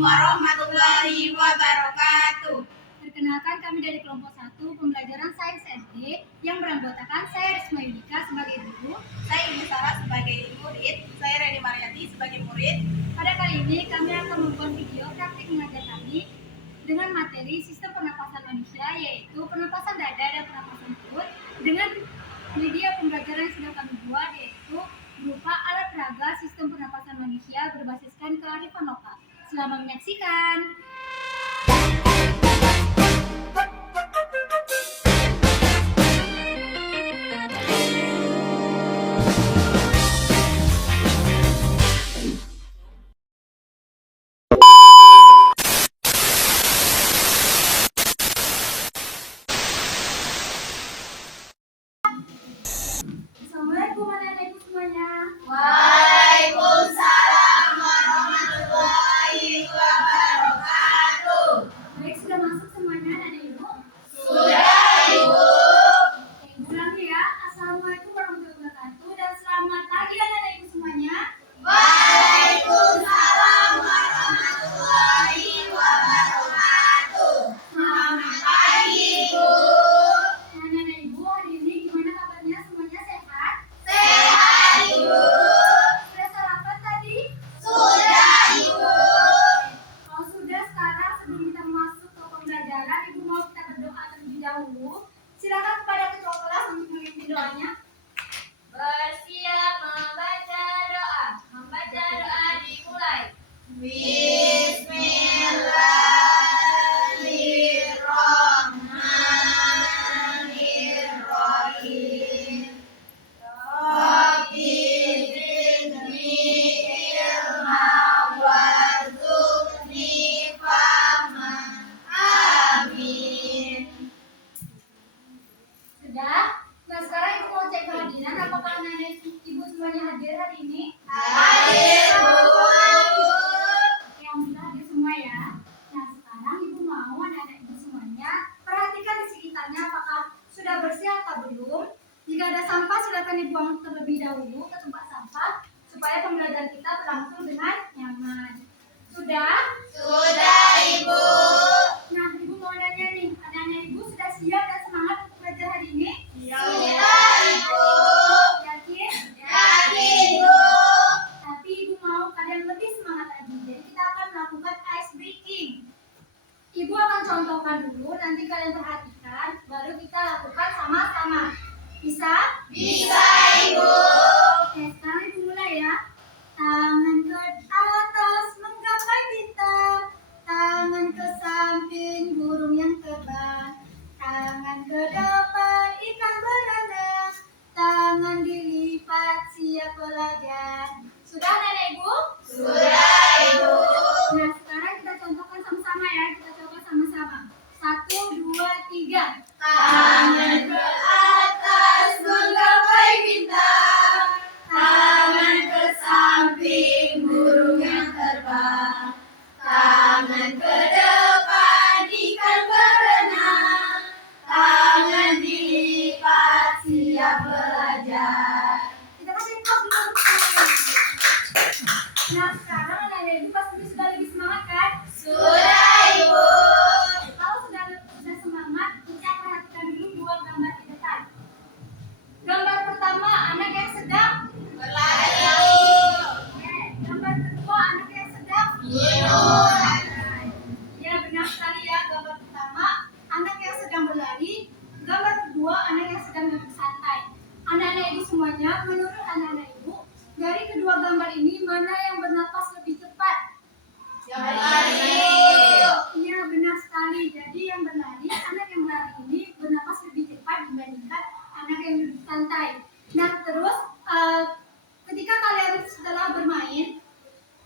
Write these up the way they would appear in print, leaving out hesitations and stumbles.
warahmatullahi wabarakatuh. Perkenalkan, kami dari kelompok 1 pembelajaran Sains SD yang beranggotakan saya Risma Yudika sebagai guru, Saya Ibu Sarah sebagai murid, saya Reni Mariati sebagai murid. Pada kali ini kami akan membuat video praktik mengajar kami dengan materi sistem pernapasan manusia, yaitu pernapasan dada dan pernapasan perut, dengan media pembelajaran yang sudah kami buat, yaitu berupa alat peraga sistem pernapasan manusia berbasiskan kearifan lokal. Selamat menyaksikan. Assalamualaikum anak-anakku semuanya. Waalaikumsalam warahmatullahi wabarakatuh. Baik, sudah masuk semuanya anak ibu? Sudah, Ibu. Ulang ya. Assalamualaikum warahmatullahi wabarakatuh dan selamat pagi anak-anak ibu semuanya. Waalaikumsalam warahmatullahi wabarakatuh. Selamat pagi, Ibu. Anak-anak ibu, hari ini gimana kabarnya? Semuanya sehat? Sehat, Ibu. Sudah sarapan tadi? Sudah, Ibu. Kalau sudah, sekarang sebelum kita masuk ke pembelajaran, ibu mau kita berdoa terlebih dahulu. Silakan kepada ketua kelas untuk memimpin doanya. Bersiap membaca doa. Membaca doa dimulai. Bismillahirrahmanirrahim. Rabbi zidni ilma warzuqni fahma. Amin. Sudah? Nah, sekarang ibu mau cek kehadiran. Apakah anak-anak ibu semuanya hadir hari ini? Hadir, Bu. Oke, alhamdulillah hadir semua ya. Nah, sekarang ibu mau anak-anak ibu semuanya perhatikan di sekitarnya apakah sudah bersih atau belum. Jika ada sampah, silakan dibuang terlebih dahulu ke tempat sampah supaya pembelajaran kita berlangsung dengan nyaman. Sudah? Sudah, Ibu. Nah, ibu mau nanya nih, anak-anak ibu sudah siap dan semangat untuk belajar hari ini? Sudah, Ibu. Yakin? Yakin, Bu. Tapi ibu mau kalian lebih semangat lagi. Jadi kita akan melakukan ice breaking. Ibu akan contohkan dulu, nanti kalian perhatikan, baru kita lakukan sama-sama. Bisa? Bisa, Ibu. Oke, sekarang ibu mulai ya. Tangan ke atas menggapai bintang, tangan ke samping burung yang terbang, tangan ke depan ikan berenang, tangan dilipat siap belajar. Sudah nenek ibu? Sudah, Ibu. Nah, sekarang kita contohkan sama-sama ya. Kita coba sama-sama. 1, 2, 3. Tangan ke atas menggapai bintang, tangan ke samping burung yang terbang, tangan ke depan ikan berenang, tangan dilipat siap belajar. Kita kasih pause dulu. Nah, sekarang anak-anak ibu pasti sudah lebih semangat kan? Sudah, Ibu. Kalau sudah semangat, kita perhatikan dulu dua gambar di depan. Gambar pertama, anak yang sedang Berlari. Oke. Gambar kedua, anak yang sedang Minum. Ya, benar sekali ya. Gambar pertama, anak yang sedang berlari. Gambar kedua, anak yang sedang duduk santai. Anak-anak ibu semuanya, menurut anak-anak ibu, dari kedua gambar ini mana yang bernapas lebih cepat? Berlari. Iya, benar sekali. Jadi yang berlari, anak yang berlari ini bernapas lebih cepat dibandingkan anak yang duduk santai. Nah, terus ketika kalian setelah bermain,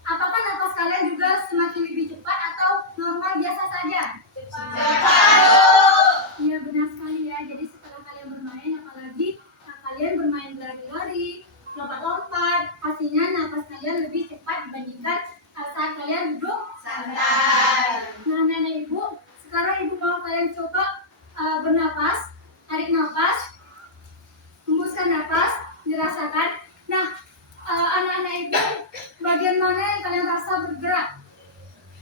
apakah napas kalian juga semakin lebih cepat atau normal biasa saja? Cepat. Iya, benar sekali ya. Jadi setelah kalian bermain, apalagi kalian bermain lari-lari, lompat-lompat, pastinya napas kalian lebih cepat dibandingkan saat kalian duduk Santai. Nah, nenek ibu, sekarang ibu mau kalian coba bernapas, tarik napas, hembuskan napas, dirasakan. Nah, anak-anak ibu, bagian mana yang kalian rasa bergerak?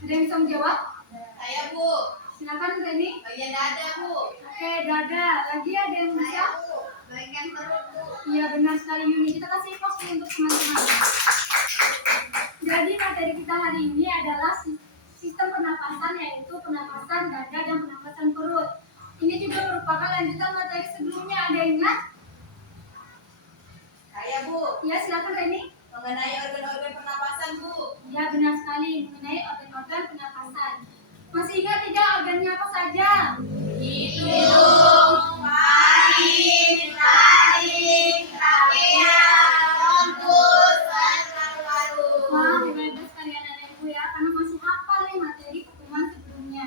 Ada yang bisa menjawab? Saya Bu, Silakan Reni. bagian dada Bu. Oke, dada. Lagi ada yang bisa? Bu, bagian perut Bu. Iya benar sekali Yuni. Kita kasih pos untuk teman-teman. Jadi materi kita hari ini adalah sistem pernapasan, yaitu pernapasan dada dan pernapasan perut. Ini juga merupakan lanjutan materi sebelumnya. Ada yang ingat? Saya Bu, Ya silakan Reni. mengenai organ-organ pernapasan Bu. Ya benar sekali mengenai organ-organ pernapasan. Masih ingat tidak organnya apa saja? Hidung, taring, taring, trachea, bronkus, dan paru-paru. Wah, hebat sekali anak-anak ibu ya, karena masih hafal nih materi pertemuan sebelumnya.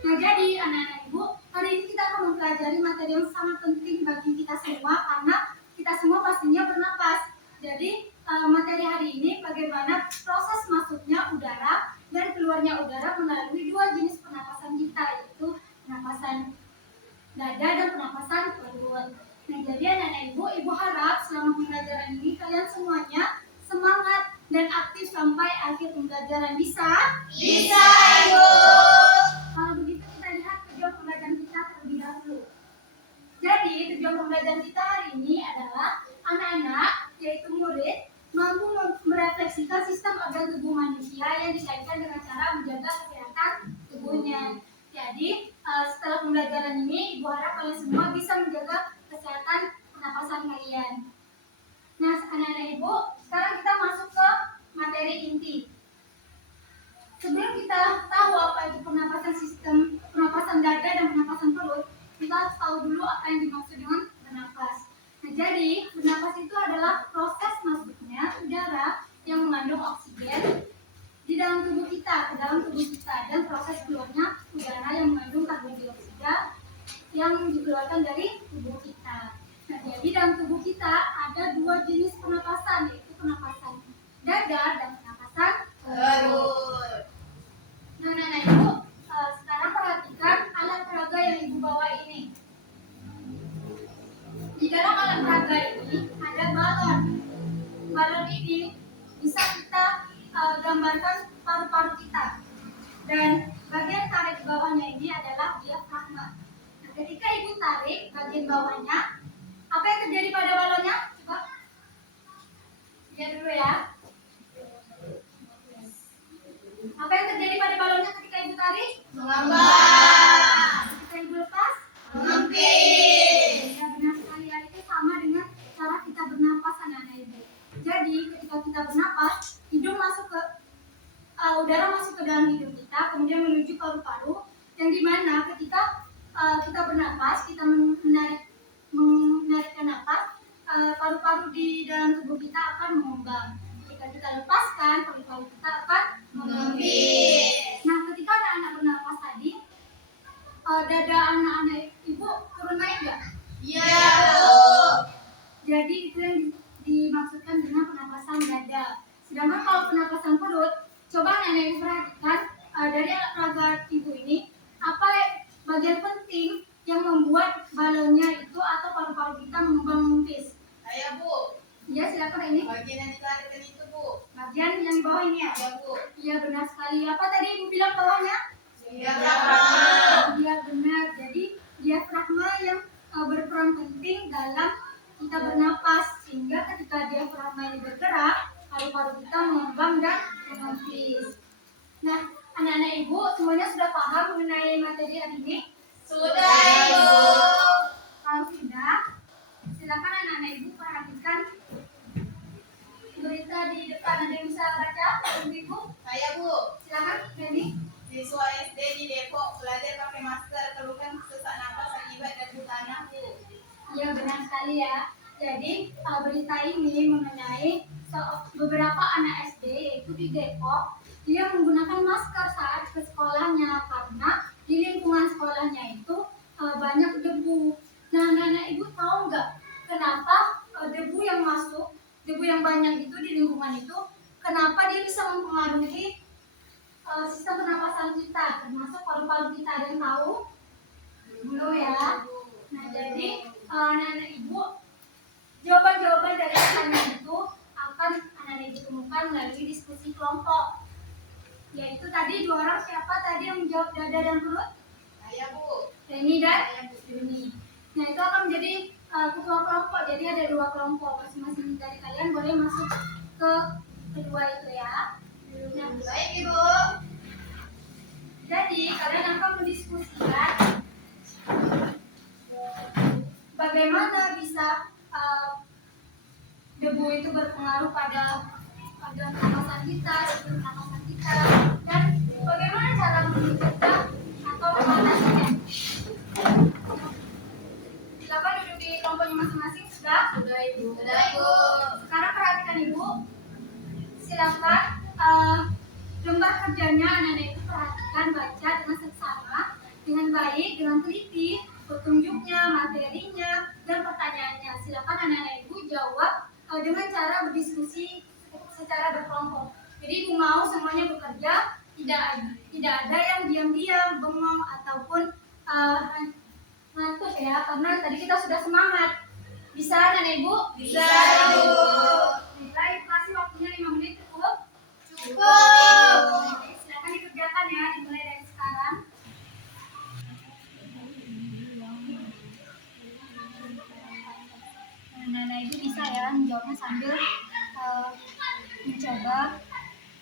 Nah, jadi anak-anak ibu, hari ini kita akan mempelajari materi yang sangat penting bagi kita semua karena kita semua pastinya bernapas. Jadi, materi hari ini bagaimana proses masuknya udara dan keluarnya udara melalui dua jenis pernapasan kita, yaitu pernapasan dada dan pernapasan perut. Nah, jadi anak-anak ibu harap selama pembelajaran ini kalian semuanya semangat dan aktif sampai akhir pembelajaran. Bisa? Bisa Ibu. Kalau begitu kita lihat tujuan pembelajaran kita terlebih dahulu. Jadi tujuan pembelajaran kita hari ini adalah anak-anak, yaitu murid, mampu merefleksikan sistem organ tubuh manusia yang dikaitkan dengan cara menjaga kesehatan tubuhnya. Jadi setelah pembelajaran ini, Ibu harap kalian semua bisa menjaga kesehatan pernapasan kalian. Nah, anak-anak Ibu, sekarang kita masuk ke materi inti. Sebelum kita tahu apa itu pernapasan sistem pernapasan dada dan pernapasan perut, kita harus tahu dulu apa yang dimaksud dengan bernapas. Nah, jadi bernapas itu adalah proses masuknya udara yang mengandung oksigen di dalam tubuh kita, ke dalam tubuh kita, dan proses keluarnya udara yang mengandung karbon dioksida yang dikeluarkan dari tubuh kita. Nah, jadi dalam tubuh kita ada dua jenis pernapasan, yaitu pernapasan dada dan pernapasan perut. Nah, anak-anak ibu, sekarang perhatikan alat peraga yang ibu bawa ini. Di dalam alat peraga ini ada balon. Balon ini bisa kita gambarkan paru-paru kita. Dan bagian tarik bawahnya ini adalah diafragma. Nah, ketika ibu tarik bagian bawahnya, apa yang terjadi pada balonnya? Coba lihat dulu ya. Apa yang terjadi pada balonnya ketika ibu tarik? Mengambang, Ketika ibu lepas? mengempis. Ya benar sekali ya, itu sama dengan cara kita bernapas anak-anak ibu. Jadi ketika kita bernapas, hidung masuk ke udara masuk ke dalam hidung kita, kemudian menuju paru-paru, yang dimana ketika kita bernapas, kita menarikkan napas, paru-paru di dalam tubuh kita akan mengembang. Ketika kita lepaskan, paru-paru kita akan mengempis. Nah, ketika anak-anak bernapas tadi, dada anak-anak ibu turun naik nggak? Iya Bu. Jadi itu yang dimaksudkan dengan pernapasan dada. Sedangkan kalau pernapasan perut, coba anak-anak ibu perhatikan dari alat peraga ibu ini, apa bagian penting yang membuat balonnya itu atau paru-paru kita mengembang mengempis. Saya Bu, Ya silakan ini. bagian yang ditarikkan itu Bu. Bagian yang di bawah ini ya. Ya Bu. Iya benar sekali. Apa tadi ibu bilang bawahnya? Diafragma. Iya benar. Jadi diafragma yang berperan penting dalam kita bernapas, sehingga ketika diafragma ini bergerak, paru-paru kita mengembang dan mengempis. Nah, anak-anak ibu semuanya sudah paham mengenai materi hari ini? Sudah Ibu. Kalau sudah, silakan anak-anak ibu perhatikan berita di depan. Ada yang bisa baca? Ibu, Saya Bu, silakan Reni. siswa SD di Depok belajar pakai masker, keluhan sesak napas akibat debu tanah Bu. Ya benar sekali ya. Jadi berita ini mengenai beberapa anak SD yaitu di Depok, dia menggunakan masker saat ke sekolahnya karena di lingkungan sekolahnya itu banyak debu. Nah, anak-anak ibu tahu nggak kenapa debu yang masuk, debu yang banyak itu di lingkungan itu, kenapa dia bisa mempengaruhi sistem pernapasan kita, termasuk paru-paru kita? Ada yang tahu? Belum ya. Nah, jadi anak-anak ibu, jawaban-jawaban dari pertanyaan itu akan anak-anak ibu temukan melalui diskusi kelompok. Yaitu tadi dua orang siapa tadi yang menjawab dada dan perut? Saya Bu. Reni dan Saya Bu. Yuni. Nah itu akan menjadi ketua kelompok. Jadi ada dua kelompok. Masing-masing dari kalian boleh masuk ke kedua itu ya. Nah, Baik Ibu. jadi kalian akan mendiskusikan bagaimana bisa debu itu berpengaruh pada pernapasan kita, dan bagaimana cara mencegah atau mengatasinya. Silakan duduk di kelompoknya masing-masing. Sudah? Sudah Ibu. Sudah Ibu. Sekarang perhatikan Ibu. Silakan lembar kerjanya anak-anak itu perhatikan, baca dengan seksama, dengan baik, dengan teliti, petunjuknya, materinya, dan pertanyaannya. Silakan anak-anak ibu jawab dengan cara berdiskusi secara berkelompok. Jadi ibu mau semuanya bekerja, tidak ada yang diam-diam, bengong ataupun ngantuk ya, karena tadi kita sudah semangat. Bisa anak-anak ibu? Bisa Ibu. Baik, kasih waktunya 5 menit cukup. Cukup. Silakan dikerjakan ya, dimulai dari sekarang. Nah, ibu bisa ya menjawabnya sambil mencoba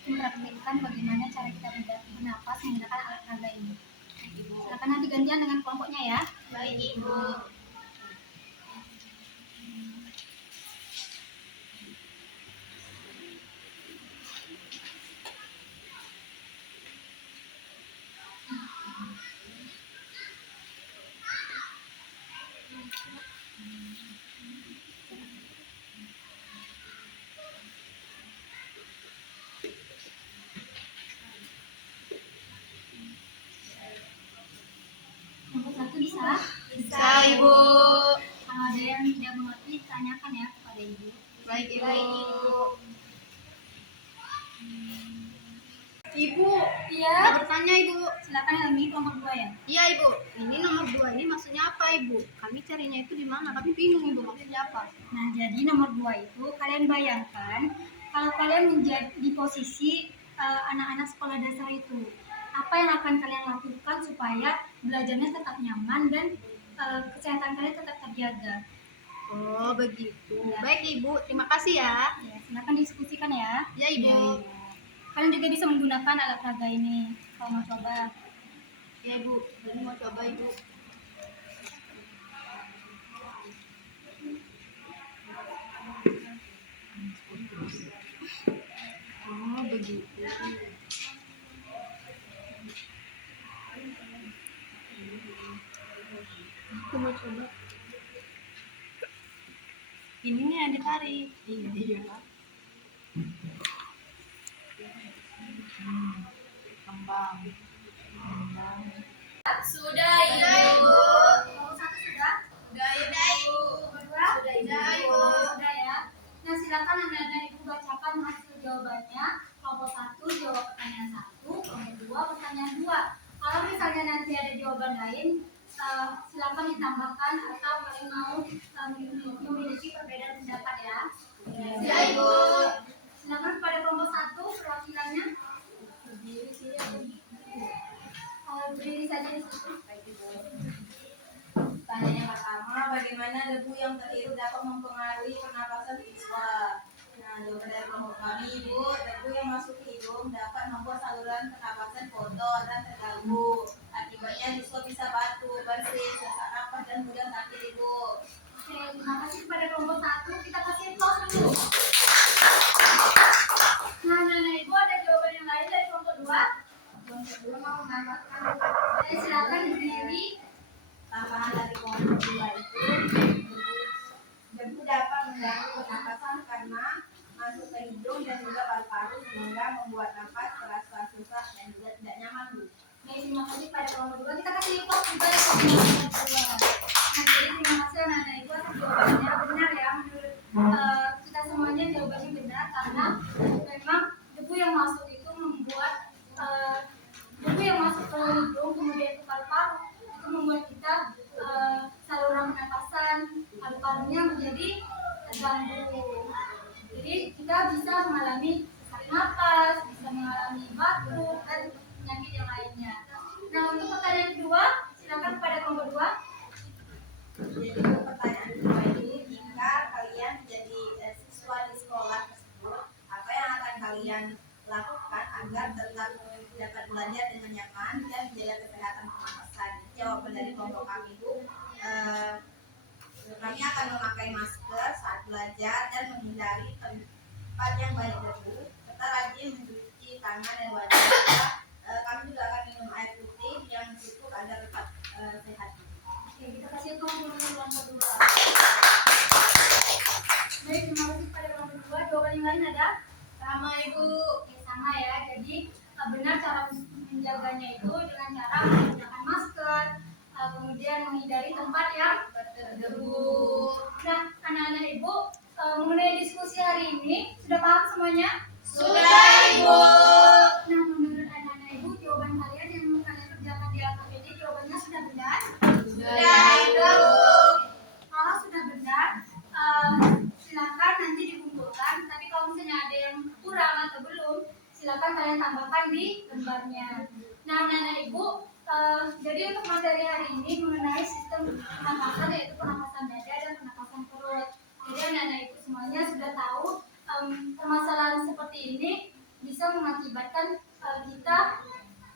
mempraktikkan bagaimana cara kita bernapas menggunakan alat peraga ini. Silakan nanti gantian dengan kelompoknya ya. Baik Ibu. Kelompok satu bisa. Bisa Ibu. Kalau ada yang tidak mengerti, tanyakan ya kepada ibu. Baik Ibu. Ibu, Iya. mau bertanya Ibu. Silakan yang ini kelompok 2 ya. Iya Ibu, ini nomor 2 ini maksudnya apa Ibu? Kami carinya itu di mana? Kami bingung Ibu, maksudnya apa? Nah, jadi nomor 2 itu kalian bayangkan kalau kalian menjadi di posisi anak-anak sekolah dasar itu. Apa yang akan kalian lakukan supaya belajarnya tetap nyaman dan kesehatan kalian tetap terjaga? Oh begitu. Ya. Baik Ibu, terima kasih ya. Ya, silakan diskusikan ya. Ya Ibu. Ya. Kalian juga bisa menggunakan alat peraga ini kalau mau coba. Ya Ibu, ini mau coba Ibu. Oh begitu. Aku mau coba. Ini nih yang ditarik. Iya. Kembang. Sudah Ibu. Nomor 1 sudah? Sudah Ibu. Nomor 2? Sudah Ibu. Sudah ya. Nah, silakan anak-anak ibu bacakan hasil jawabannya. Kelompok 1 jawab pertanyaan 1, kelompok 2 pertanyaan 2. Kalau misalnya nanti ada jawaban lain, silakan ditambahkan atau kalian mau memiliki perbedaan pendapat ya. Ya Ibu. Silakan kepada kelompok 1 perwakilannya. Berdiri saja di situ. Pertanyaan yang pertama, bagaimana debu yang terhirup dapat mempengaruhi pernapasan siswa? Nah, jawaban dari kelompok kami, Ibu, debu yang masuk ke hidung dapat membuat saluran pernapasan kotor dan terganggu. Akibatnya siswa bisa batuk, bersin, sesak napas dan mudah sakit, Ibu. Oke, terima kasih kepada kelompok 1. Kita kasih applause dulu. Nah, ibu ada jawaban yang lain dari kelompok 2? Kelompok 2 mau menambahkan Silakan berdiri. tambahan dari kelompok 2 itu, debu dapat mengganggu pernapasan karena masuk ke hidung dan juga paru-paru sehingga membuat napas terasa susah dan juga tidak nyaman, Bu. Baik, terima kasih pada kelompok 2. Kita kasih applause juga ya kelompok 2. Nah, jadi terima kasih anak-anak ibu atas jawabannya. Benar ya, menurut kita semuanya jawabannya benar karena memang debu yang masuk itu membuat debu yang masuk ke hidung kemudian ke paru-paru itu membuat kita saluran pernapasan paru-parunya menjadi terganggu. Jadi kita bisa mengalami sesak napas, bisa mengalami batuk belajar dengan nyaman dan menjaga kesehatan pernapasan. Jawaban dari kelompok kami Bu, kami akan memakai masker saat belajar dan menghindari tempat yang banyak debu, serta rajin mencuci tangan dan wajah. Kami juga akan minum air putih yang cukup agar tetap sehat. Oke, kita kasih ruang kedua. Baik, terima kasih pada ruang kedua. Jawaban yang lain ada? Sama Ibu. Oke, sama ya. Jadi benar cara menjaganya itu dengan cara menggunakan masker, kemudian menghindari tempat yang berdebu. Nah, anak-anak Ibu, mengenai diskusi hari ini sudah paham semuanya? Sudah Ibu. Nah, menurut anak-anak Ibu, jawaban kalian yang kalian kerjakan di alfabet ini jawabannya sudah benar? Sudah Ibu. Kalau sudah benar, silakan nanti dikumpulkan. Tapi kalau misalnya ada yang kurang atau belum, silakan kalian tambahkan di lembarnya. Nah, anak-anak Ibu, jadi untuk materi hari ini mengenai sistem pernapasan, yaitu pernapasan dada dan pernapasan perut. Jadi anak-anak Ibu semuanya sudah tahu permasalahan seperti ini bisa mengakibatkan kita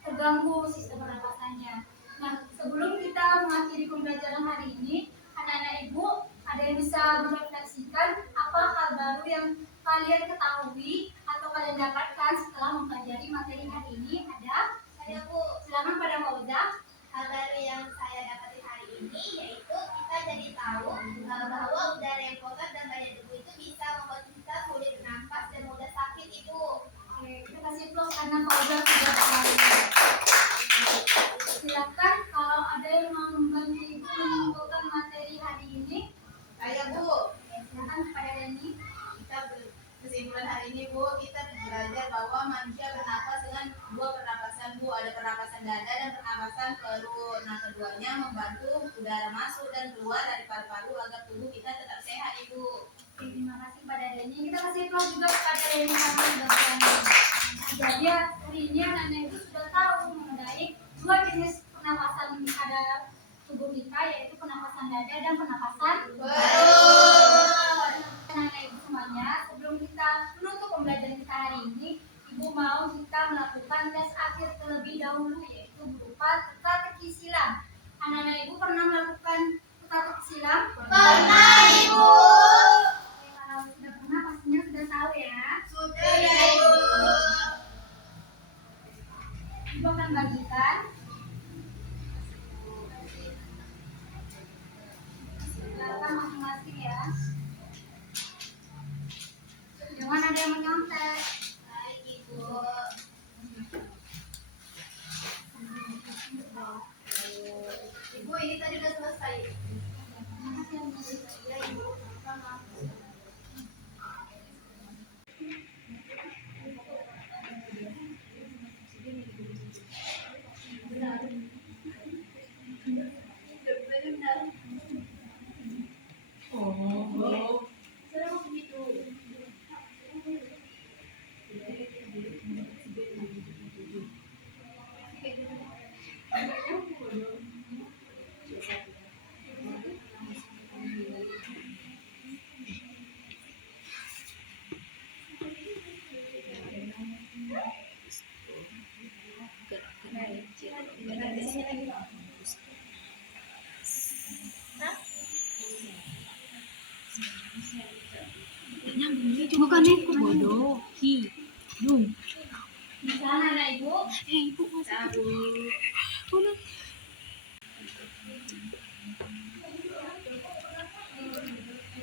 terganggu sistem pernapasannya. Nah, sebelum kita mengakhiri pembelajaran hari ini, anak-anak Ibu ada yang bisa merefleksikan apa hal baru yang kalian ketahui atau kalian dapatkan setelah mempelajari materi hari ini? Ada? Saya Bu, Silakan pada Fauzah. hal baru yang saya dapati hari ini yaitu kita jadi tahu bahwa udara yang kotor dan banyak debu itu bisa membuat kita sulit bernafas dan mudah sakit Ibu. Oke, kita kasih plus karena Fauzah sudah tahu. Silakan kalau ada yang mau membantu Ibu menyimpulkan materi hari ini. Saya Bu. Oke, silakan kepada Dani. Kita kesimpulan hari ini Bu, kita belajar bahwa manusia bernapas dengan dua pernapasan Bu, ada pernapasan dada dan pernapasan perut. Nah, keduanya membantu udara masuk dan keluar dari paru-paru agar tubuh kita tetap sehat Ibu. Oke, terima kasih pada Dani. Kita kasih plus juga kepada Dani karena sudah berani. Jadi hari ini anak-anak Ibu sudah tahu mengenai dua jenis pernapasan pada tubuh kita, yaitu pernapasan dada dan pernapasan perut. Anak-anak Ibu semuanya, sebelum kita menutup pembelajaran kita hari ini, Ibu mau kita melakukan tes akhir terlebih dahulu, yaitu berupa teka-teki silang. Anak-anak Ibu pernah melakukan teka-teki silang? Pernah Ibu. Oke, kalau sudah pernah pastinya sudah tahu ya. Sudah Ibu. Ibu akan bagikan. Silakan masing-masing ya. Jangan ada yang menyontek. Baik Ibu. Ibu ini tadi udah selesai. Ya Ibu. Bukan itu bodoh. Hidung. Di sana anak Ibu. Ibu masuk.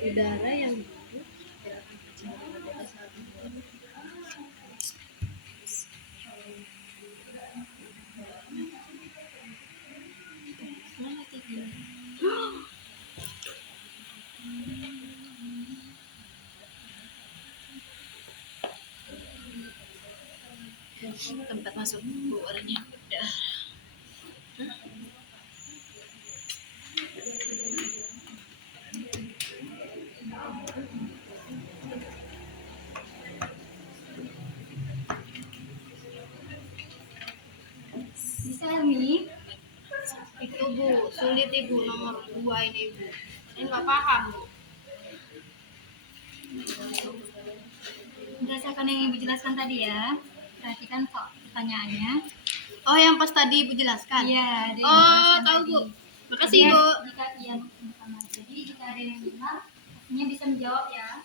Udara yang buruk tidak akan tercemar pada saat ini. Mana tiga? Tempat masuk warnanya udah. Bisa Mi? Itu Bu, sulit Ibu nomor 2 ini Bu. Saya nggak paham Bu. Berdasarkan yang Ibu jelaskan tadi ya, perhatikan kok pertanyaannya. Oh, yang pas tadi Ibu jelaskan. Iya, ada yang Oh, dijelaskan tahu tadi. Bu. Makasih Jadi, Bu. Jika iya sama. Jadi jika ada yang dengar, pastinya bisa menjawab ya.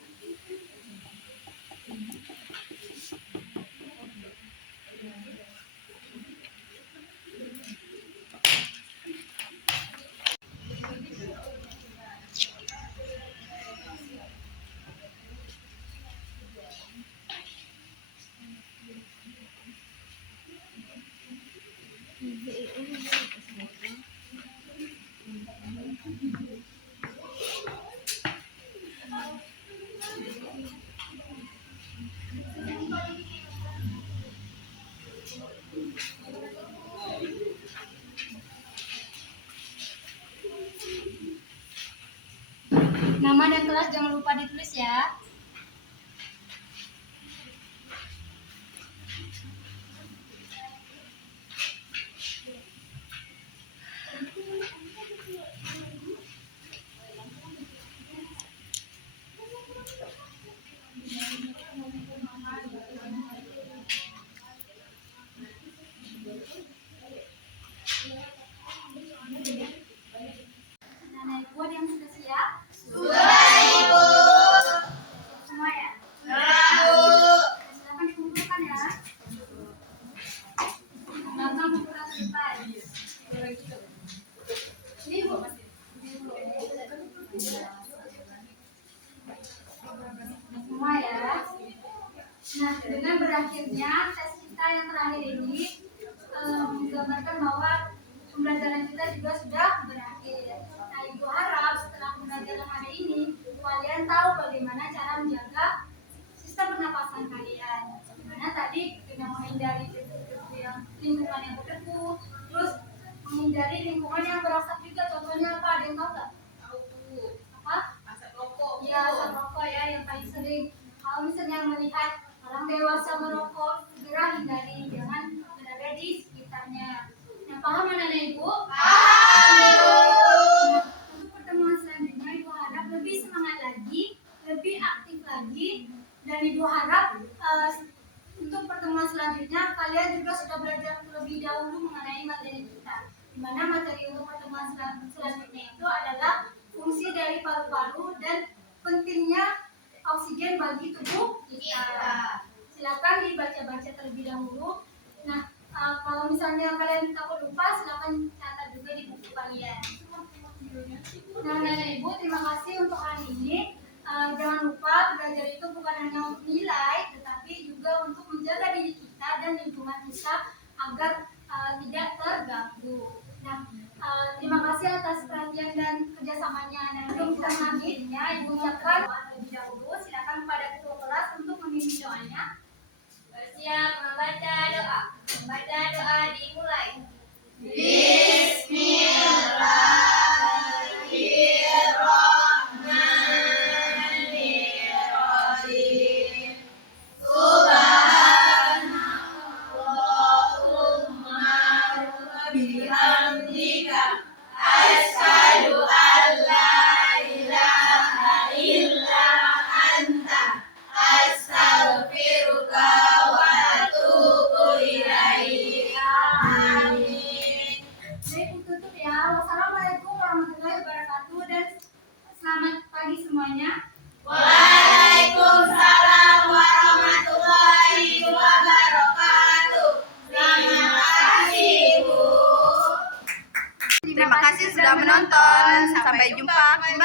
Nama dan kelas jangan lupa ditulis ya. Nah, Ibu ada yang sudah siap? Semua ya? Silakan dikumpulkan ya. Belakang kumpulkan selesai. Ini Bu. Semua ya. Nah, dengan berakhirnya tes kita yang terakhir ini menggambarkan bahwa pembelajaran kita juga sudah berakhir. Nah, Ibu harap setelah pembelajaran hari ini kalian tahu bagaimana cara menjaga sistem pernapasan kalian. Dimana tadi dengan menghindari lingkungan yang berdebu, terus menghindari lingkungan yang berasap juga. Contohnya apa? Ada yang tahu nggak? Apa? Asap rokok. Ya, asap rokok ya yang paling sering. Kalau misalnya melihat orang dewasa merokok, segera hindari, jangan berada di sekitarnya. Nah, paham anak-anak Ibu? Nah, untuk pertemuan selanjutnya Ibu harap lebih semangat lagi, lebih aktif lagi, dan Ibu harap untuk pertemuan selanjutnya kalian juga sudah belajar terlebih dahulu mengenai materi kita. Di mana materi untuk pertemuan selanjutnya itu adalah fungsi dari paru-paru dan pentingnya oksigen bagi tubuh kita. Silakan dibaca-baca terlebih dahulu. Nah, kalau misalnya kalian takut lupa, silakan catat juga di buku kalian. Nah, Nenek Ibu, terima kasih untuk hari ini. Jangan lupa belajar itu bukan hanya untuk nilai, tetapi juga untuk menjaga diri kita dan lingkungan kita agar tidak terganggu. Nah, terima kasih atas perhatian dan kerjasamanya. Dan sebelum kita mengakhirinya, Ibu ucapkan terlebih dahulu. Silakan kepada ketua kelas untuk memimpin doanya. Bersiap membaca doa. Membaca doa dimulai. Bismillahirrahmanirrahim. Subhanallahumma wa bihamdika asyhadu an la ilaha illa anta astaghfiruka wa atubu ilaik. Amin. Baik, tutup ya. Wassalamualaikum warahmatullahi wabarakatuh dan selamat pagi semuanya. Waalaikumsalam warahmatullahi wabarakatuh. Terima kasih, Bu. Terima kasih sudah menonton. Sampai jumpa kembali.